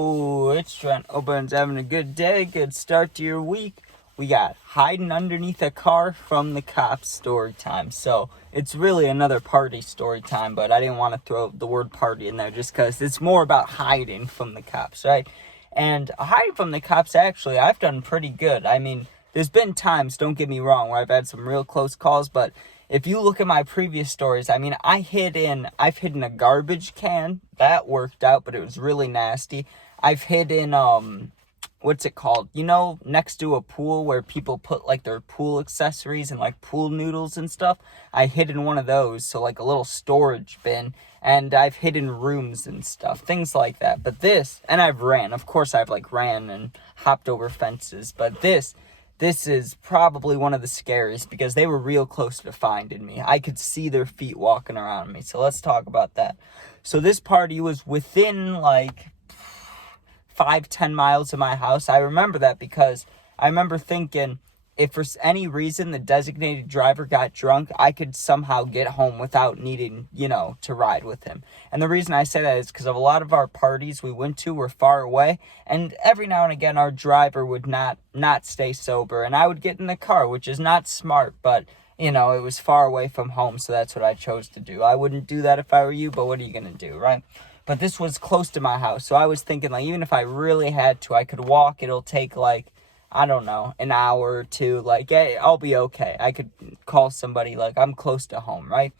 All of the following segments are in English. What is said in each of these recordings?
Oh, it's Trent. Open's having a good day, good start to your week. We got hiding underneath a car from the cops story time. So it's really another party story time, but I didn't want to throw the word party in there just because it's more about hiding from the cops, right? And hiding from the cops, actually, I've done pretty good. I mean, there's been times, don't get me wrong, where I've had some real close calls, but if you look at my previous stories, I mean, I've hidden a garbage can. That worked out, but it was really nasty. I've hidden, what's it called? You know, next to a pool where people put, like, their pool accessories and, like, pool noodles and stuff. I hid in one of those, so, like, a little storage bin. And I've hidden rooms and stuff, things like that. But this, and I've ran. Of course, I've, like, ran and hopped over fences. But this is probably one of the scariest because they were real close to finding me. I could see their feet walking around me. So let's talk about that. So this party was within like 5-10 miles of my house. I remember that because I remember thinking, if for any reason the designated driver got drunk, I could somehow get home without needing, to ride with him. And the reason I say that is because of a lot of our parties we went to were far away, and every now and again our driver would not stay sober, and I would get in the car, which is not smart, but it was far away from home, so that's what I chose to do. I wouldn't do that if I were you, but what are you going to do, right? But this was close to my house, so I was thinking, like, even if I really had to, I could walk. It'll take, like, I don't know, an hour or two, like, hey, I'll be okay. I could call somebody, like, I'm close to home, right?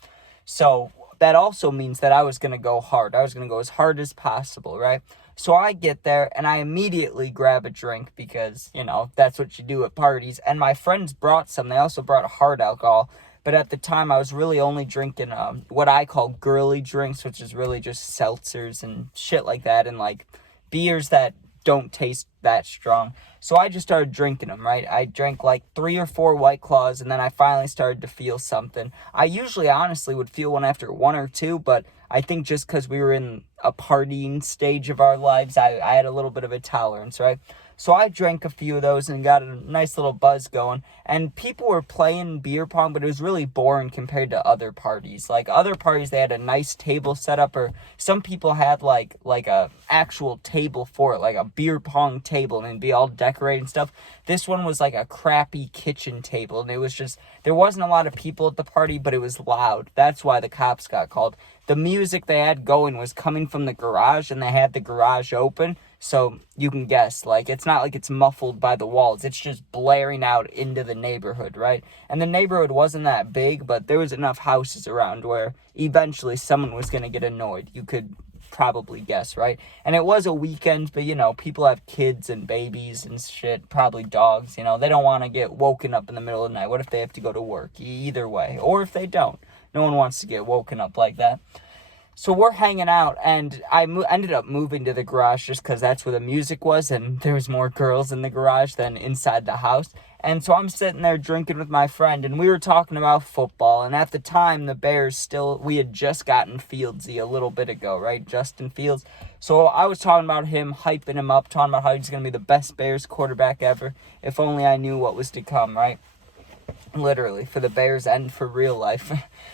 So that also means that I was going to go hard. I was going to go as hard as possible, right? So I get there, and I immediately grab a drink because, that's what you do at parties. And my friends brought some. They also brought hard alcohol. But at the time, I was really only drinking what I call girly drinks, which is really just seltzers and shit like that, and, like, beers that don't taste that strong. So I just started drinking them, right? I drank like 3 or 4 White Claws, and then I finally started to feel something. I usually, honestly, would feel one after 1 or 2, but I think just because we were in a partying stage of our lives, I had a little bit of a tolerance, right? So I drank a few of those and got a nice little buzz going. And people were playing beer pong, but it was really boring compared to other parties. Like other parties, they had a nice table set up, or some people had like a actual table for it, like a beer pong table, and it'd be all decorated and stuff. This one was like a crappy kitchen table, and it was just, there wasn't a lot of people at the party, but it was loud. That's why the cops got called. The music they had going was coming from the garage, and they had the garage open. So you can guess, like, it's not like it's muffled by the walls. It's just blaring out into the neighborhood, right? And the neighborhood wasn't that big, but there was enough houses around where eventually someone was going to get annoyed. You could probably guess, right? And it was a weekend, but, people have kids and babies and shit, probably dogs, they don't want to get woken up in the middle of the night. What if they have to go to work? Either way. Or if they don't. No one wants to get woken up like that. So we're hanging out, and I ended up moving to the garage just because that's where the music was, and there was more girls in the garage than inside the house. And so I'm sitting there drinking with my friend, and we were talking about football. And at the time, the Bears we had just gotten Fieldsy a little bit ago, right? Justin Fields. So I was talking about him, hyping him up, talking about how he's going to be the best Bears quarterback ever. If only I knew what was to come, right? Literally, for the Bears and for real life.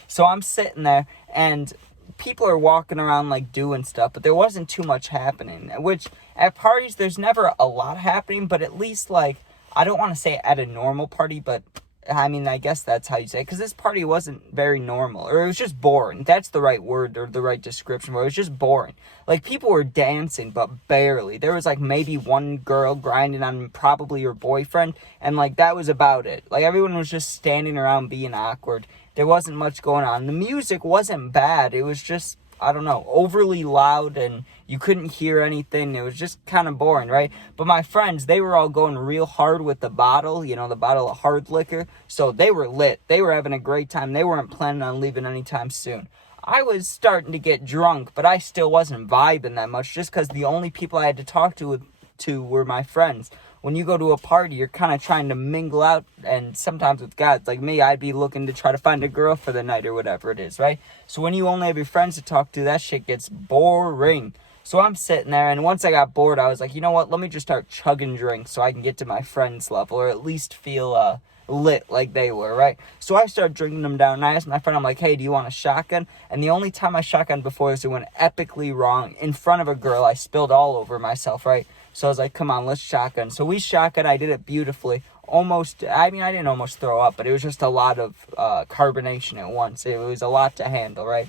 So I'm sitting there, and people are walking around, like, doing stuff, but there wasn't too much happening, which at parties there's never a lot happening, but at least, like, I don't want to say at a normal party, but I mean, I guess that's how you say it, because this party wasn't very normal, or it was just boring. That's the right word, or the right description, where it was just boring. Like, people were dancing, but barely. There was, like, maybe one girl grinding on probably her boyfriend, and, like, that was about it. Like, everyone was just standing around being awkward. There wasn't much going on. The music wasn't bad. It was just, I don't know, overly loud, and you couldn't hear anything. It was just kind of boring, right? But my friends, they were all going real hard with the bottle, the bottle of hard liquor. So they were lit. They were having a great time. They weren't planning on leaving anytime soon. I was starting to get drunk, but I still wasn't vibing that much just because the only people I had to talk to were my friends. When you go to a party, you're kind of trying to mingle out, and sometimes with guys like me, I'd be looking to try to find a girl for the night or whatever it is, right? So when you only have your friends to talk to, that shit gets boring. So I'm sitting there, and once I got bored, I was like, you know what? Let me just start chugging drinks so I can get to my friends' level, or at least feel lit like they were, right? So I started drinking them down, and I asked my friend, I'm like, hey, do you want a shotgun? And the only time I shotgunned before this, it went epically wrong. In front of a girl, I spilled all over myself, right? So I was like, come on, let's shotgun. So we shotgun, I did it beautifully. I didn't almost throw up, but it was just a lot of carbonation at once. It was a lot to handle, right?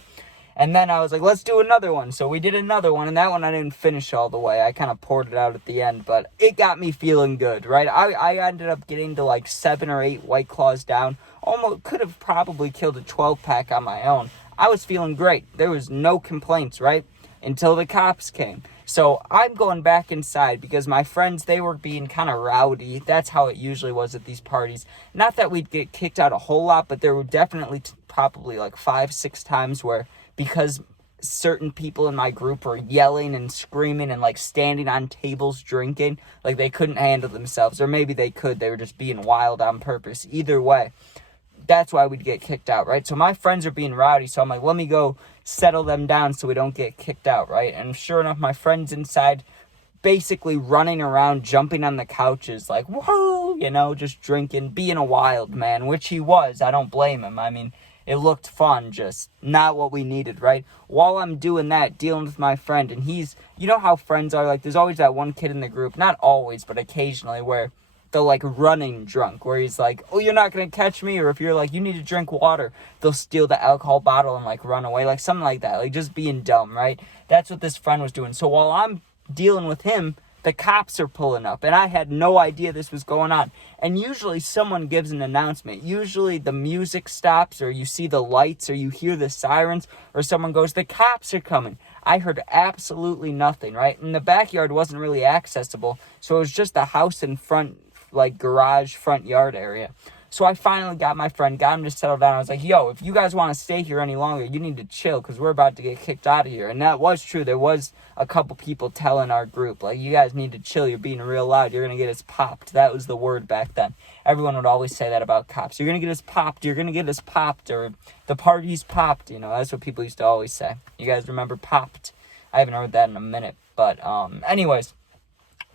And then I was like, let's do another one. So we did another one, and that one I didn't finish all the way. I kind of poured it out at the end, but it got me feeling good, right? I ended up getting to like 7 or 8 White Claws down. Almost could have probably killed a 12-pack on my own. I was feeling great. There was no complaints, right? Until the cops came. So I'm going back inside because my friends, they were being kind of rowdy. That's how it usually was at these parties. Not that we'd get kicked out a whole lot, but there were definitely probably like 5-6 times where, because certain people in my group were yelling and screaming and like standing on tables drinking, like they couldn't handle themselves, or maybe they could, they were just being wild on purpose. Either way, that's why we'd get kicked out, right? So my friends are being rowdy, so I'm like, let me go settle them down so we don't get kicked out, right? And sure enough, my friend's inside basically running around, jumping on the couches, like, whoa, just drinking, being a wild man, which he was. I don't blame him. I mean, it looked fun, just not what we needed, right? While I'm doing that, dealing with my friend, and he's, you know how friends are, like, there's always that one kid in the group, not always, but occasionally, where they're, like, running drunk, where he's like, oh, you're not gonna catch me, or if you're like, you need to drink water, they'll steal the alcohol bottle and, like, run away, like, something like that, like, just being dumb, right? That's what this friend was doing. So while I'm dealing with him, the cops are pulling up, and I had no idea this was going on. And usually someone gives an announcement. Usually the music stops, or you see the lights, or you hear the sirens, or someone goes, the cops are coming. I heard absolutely nothing, right? And the backyard wasn't really accessible, so it was just a house in front, like garage, front yard area. So I finally got my friend, got him to settle down. I was like, yo, if you guys want to stay here any longer, you need to chill because we're about to get kicked out of here. And that was true. There was a couple people telling our group, like, you guys need to chill. You're being real loud. You're going to get us popped. That was the word back then. Everyone would always say that about cops. You're going to get us popped. You're going to get us popped, or the party's popped. That's what people used to always say. You guys remember popped? I haven't heard that in a minute. But anyways,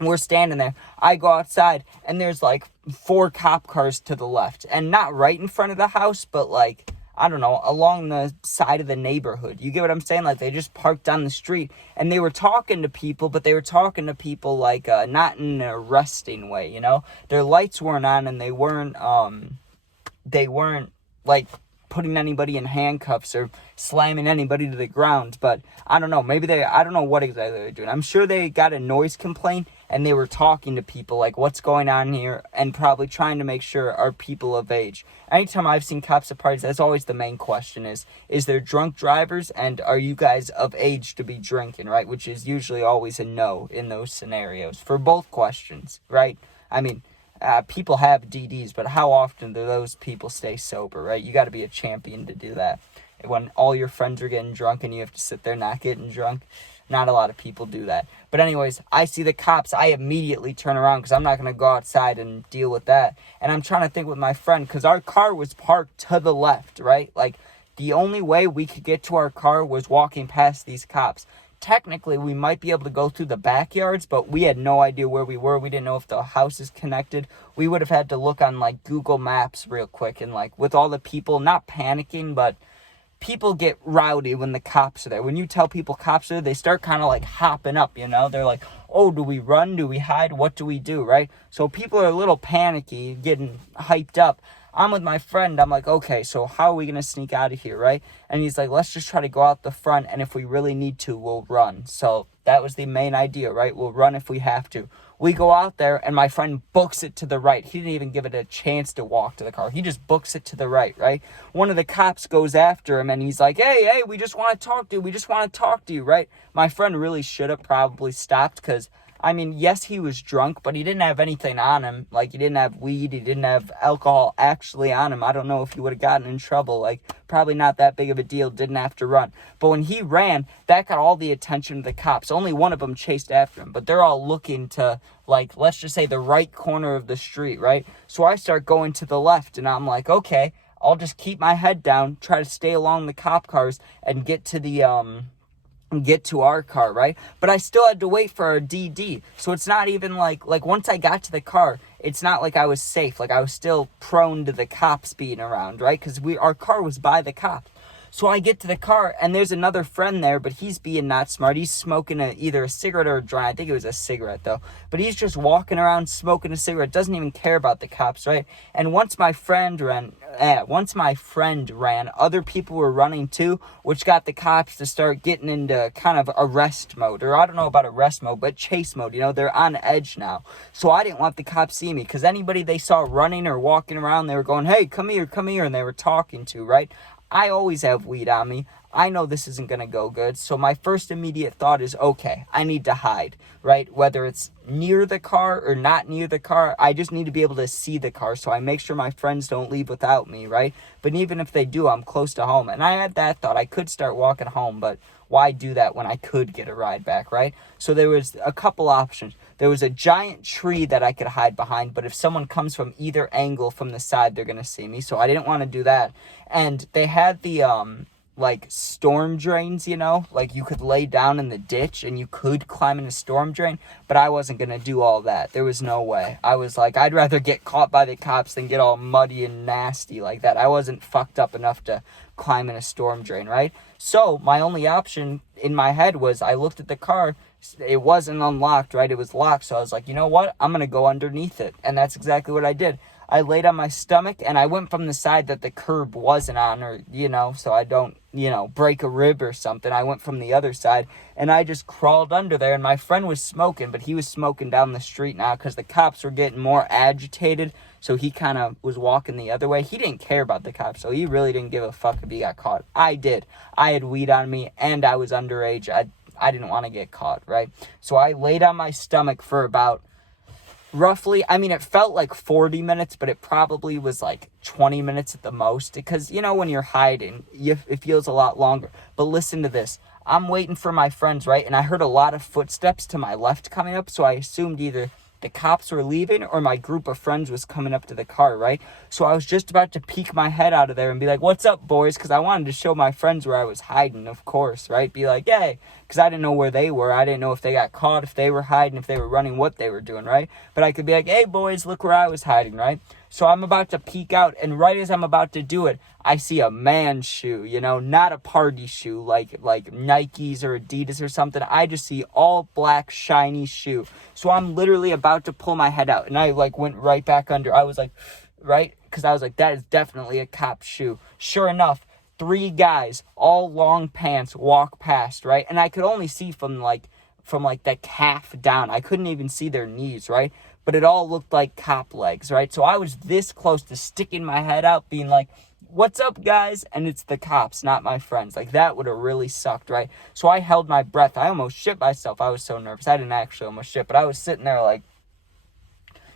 we're standing there. I go outside, and there's like 4 cop cars to the left, and not right in front of the house, but like, I don't know, along the side of the neighborhood. You get what I'm saying? Like, they just parked on the street, and they were talking to people, but they were talking to people like not in an arresting way. Their lights weren't on, and they weren't like putting anybody in handcuffs or slamming anybody to the ground. But I don't know, I don't know what exactly they're doing. I'm sure they got a noise complaint, and they were talking to people like, what's going on here, and probably trying to make sure are people of age. Anytime I've seen cops at parties, that's always the main question is there drunk drivers, and are you guys of age to be drinking, right? Which is usually always a no in those scenarios for both questions, right? I mean, people have DDs, but how often do those people stay sober, right? You got to be a champion to do that. When all your friends are getting drunk and you have to sit there not getting drunk, not a lot of people do that. But anyways, I see the cops. I immediately turn around because I'm not going to go outside and deal with that. And I'm trying to think with my friend because our car was parked to the left, right? Like, the only way we could get to our car was walking past these cops. Technically, we might be able to go through the backyards, but we had no idea where we were. We didn't know if the house is connected. We would have had to look on, like, Google Maps real quick. And, like, with all the people, not panicking, but people get rowdy when the cops are there. When you tell people cops are there, they start kind of, like, hopping up, They're like, oh, do we run? Do we hide? What do we do, right? So people are a little panicky, getting hyped up. I'm with my friend. I'm like, okay, so how are we going to sneak out of here, right? And he's like, let's just try to go out the front, and if we really need to, we'll run. So that was the main idea, right? We'll run if we have to. We go out there, and my friend books it to the right. He didn't even give it a chance to walk to the car. He just books it to the right, right? One of the cops goes after him, and he's like, hey, we just want to talk to you. We just want to talk to you, right? My friend really should have probably stopped because, I mean, yes, he was drunk, but he didn't have anything on him. Like, he didn't have weed. He didn't have alcohol actually on him. I don't know if he would have gotten in trouble. Like, probably not that big of a deal. Didn't have to run. But when he ran, that got all the attention of the cops. Only one of them chased after him. But they're all looking to, like, let's just say the right corner of the street, right? So I start going to the left, and I'm like, okay, I'll just keep my head down, try to stay along the cop cars, and get to our car, right? But I still had to wait for our DD. So it's not even like once I got to the car, it's not like I was safe. Like, I was still prone to the cops being around, right? Because our car was by the cops. So I get to the car, and there's another friend there, but he's being not smart. He's smoking either a cigarette or a joint. I think it was a cigarette, though. But he's just walking around smoking a cigarette, doesn't even care about the cops, right? And once my friend ran, other people were running too, which got the cops to start getting into kind of arrest mode. Or I don't know about arrest mode, but chase mode. You know, they're on edge now. So I didn't want the cops seeing me, because anybody they saw running or walking around, they were going, hey, come here, and they were talking to, right? I always have weed on me. I know this isn't going to go good. So my first immediate thought is, okay, I need to hide, right? Whether it's near the car or not near the car, I just need to be able to see the car. So I make sure my friends don't leave without me, right? But even if they do, I'm close to home. And I had that thought. I could start walking home, but why do that when I could get a ride back, right? So there was a couple options. There was a giant tree that I could hide behind, but if someone comes from either angle from the side, they're going to see me. So I didn't want to do that. And they had the, like, storm drains, you know? Like, you could lay down in the ditch and you could climb in a storm drain, but I wasn't going to do all that. There was no way. I was like, I'd rather get caught by the cops than get all muddy and nasty like that. I wasn't fucked up enough to climb in a storm drain, right? So my only option in my head was, I looked at the car. It wasn't unlocked, right? It was locked. So I was like, you know what? I'm going to go underneath it. And that's exactly what I did. I laid on my stomach, and I went from the side that the curb wasn't on, or, you know, so I don't, you know, break a rib or something. I went from the other side, and I just crawled under there, and my friend was smoking, but he was smoking down the street now because the cops were getting more agitated, so he kind of was walking the other way. He didn't care about the cops, so he really didn't give a fuck if he got caught. I did. I had weed on me, and I was underage. I didn't want to get caught, right? So I laid on my stomach for about roughly, I mean, it felt like 40 minutes, but it probably was like 20 minutes at the most, because, you know, when you're hiding, it feels a lot longer. But listen to this. I'm waiting for my friends, right? And I heard a lot of footsteps to my left coming up, so I assumed either the cops were leaving or my group of friends was coming up to the car, right? So I was just about to peek my head out of there and be like, what's up, boys? Because I wanted to show my friends where I was hiding, of course, right? Be like, hey, because I didn't know where they were. I didn't know if they got caught, if they were hiding, if they were running, what they were doing, right? But I could be like, hey, boys, look where I was hiding, right? So I'm about to peek out, and right as I'm about to do it, I see a man's shoe, you know, not a party shoe like Nikes or Adidas or something. I just see all black, shiny shoe. So I'm literally about to pull my head out, and I, like, went right back under. I was like, right? Because I was like, that is definitely a cop's shoe. Sure enough, 3 guys, all long pants, walk past, right? And I could only see from the calf down. I couldn't even see their knees, right? But it all looked like cop legs, right? So I was this close to sticking my head out, being like, what's up, guys? And it's the cops, not my friends. Like, that would have really sucked, right? So I held my breath. I almost shit myself. I was so nervous. I didn't actually almost shit, but I was sitting there like,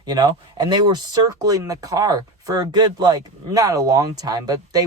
you know, and they were circling the car for a good, like, not a long time, but they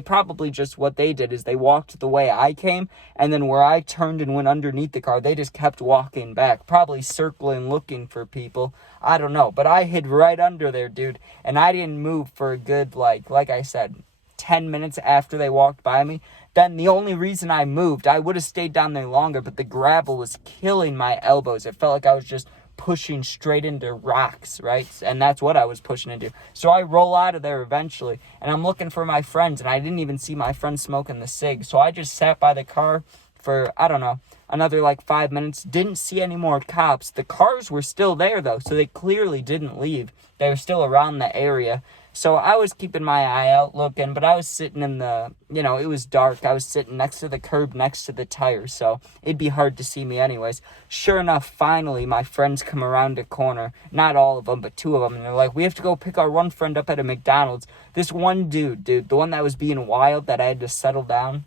probably just, what they did is they walked the way I came, and then where I turned and went underneath the car, they just kept walking back, probably circling, looking for people. I don't know, but I hid right under there, dude, and I didn't move for a good, like I said, 10 minutes after they walked by me. Then the only reason I moved, I would have stayed down there longer, but the gravel was killing my elbows. It felt like I was just pushing straight into rocks, right? And that's what I was pushing into. So I roll out of there eventually, and I'm looking for my friends, and I didn't even see my friend smoking the cig. So I just sat by the car for, I don't know, another like 5 minutes. Didn't see any more cops. The cars were still there, though, so they clearly didn't leave. They were still around the area. So I was keeping my eye out looking, but I was sitting in the, you know, it was dark. I was sitting next to the curb, next to the tire, so it'd be hard to see me anyways. Sure enough, finally, my friends come around a corner. Not all of them, but 2 of them. And they're like, we have to go pick our one friend up at a McDonald's. This one dude, the one that was being wild that I had to settle down,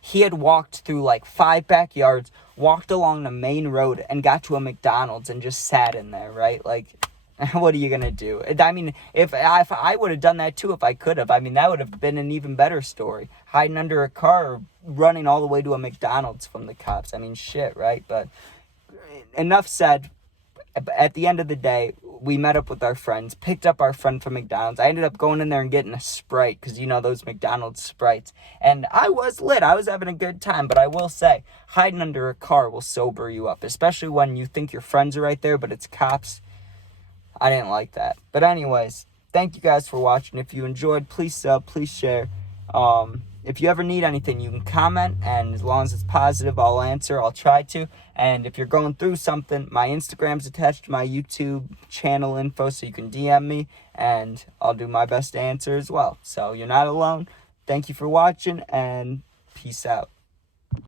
he had walked through like 5 backyards, walked along the main road, and got to a McDonald's and just sat in there, right? Like, what are you going to do? I mean, if I would have done that too if I could have. I mean, that would have been an even better story. Hiding under a car or running all the way to a McDonald's from the cops. I mean, shit, right? But enough said. At the end of the day, we met up with our friends, picked up our friend from McDonald's. I ended up going in there and getting a Sprite because, you know, those McDonald's Sprites. And I was lit. I was having a good time. But I will say, hiding under a car will sober you up, especially when you think your friends are right there, but it's cops. I didn't like that. But anyways, thank you guys for watching. If you enjoyed, please sub, please share. If you ever need anything, you can comment, and as long as it's positive, I'll answer. I'll try to. And if you're going through something, my Instagram's attached to my YouTube channel info, so you can DM me, and I'll do my best to answer as well. So you're not alone. Thank you for watching, and peace out.